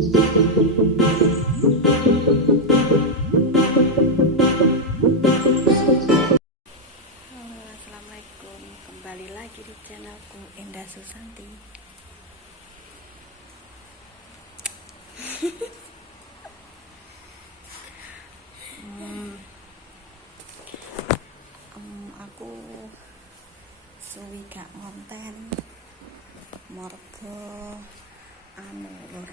Assalamualaikum, kembali lagi di channelku Indah Susanti. Aku suwi gak ngonten marga lur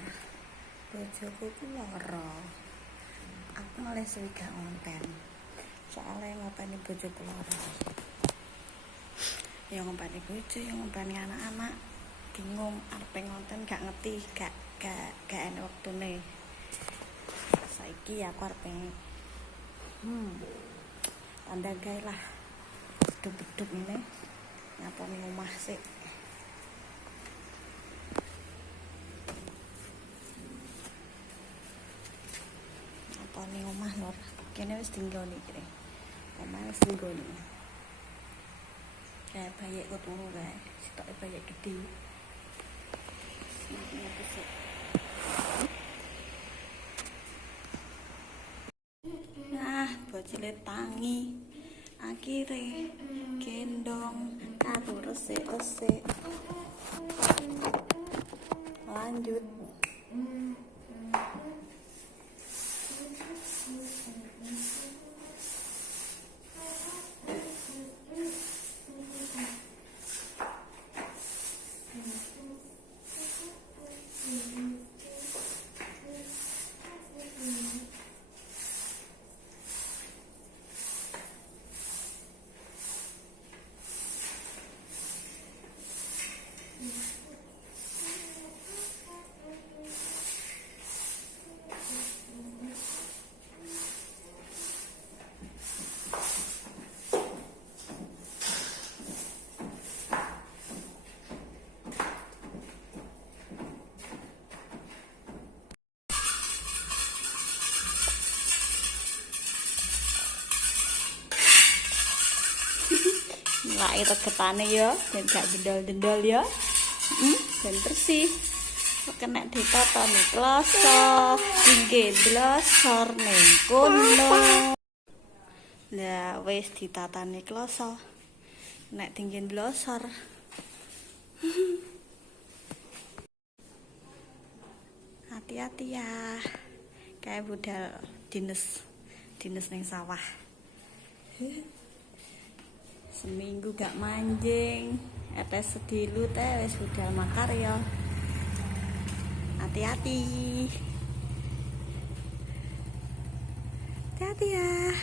bojoku ku lara. Aku malah suwi gak ngonten soalnya ngopeni bojoku lara. Ya ngopeni bojo, ya ngopeni anak-anak, bingung arepe ngonten gak ngerti, gak enak waktune. Saiki aku arepe tanda gawe lah beduk-beduk ini nyaponi omah sik. Nyaponi omah lur, kene wis dinggoni kene. Omah wis dinggoni. Kayak bayek kok turu kae, sitoke bayek gede. Ini sik. Nah, bocile tangi. Akhire gendong karo resik-resik. Lanjut. Mulai regetane ya, ben gak jendol-jendol ya. Ben bersih. Kena ditatani kloso, tinggi blosor ning kono. Lah wis ditatani kloso. Nek tinggi blosor. Hati-hati ya. Kayak budal dinas ning sawah. Seminggu gak manjing, etes sedilu teh wis budal makarya. Hati-hati. Hati-hati ya.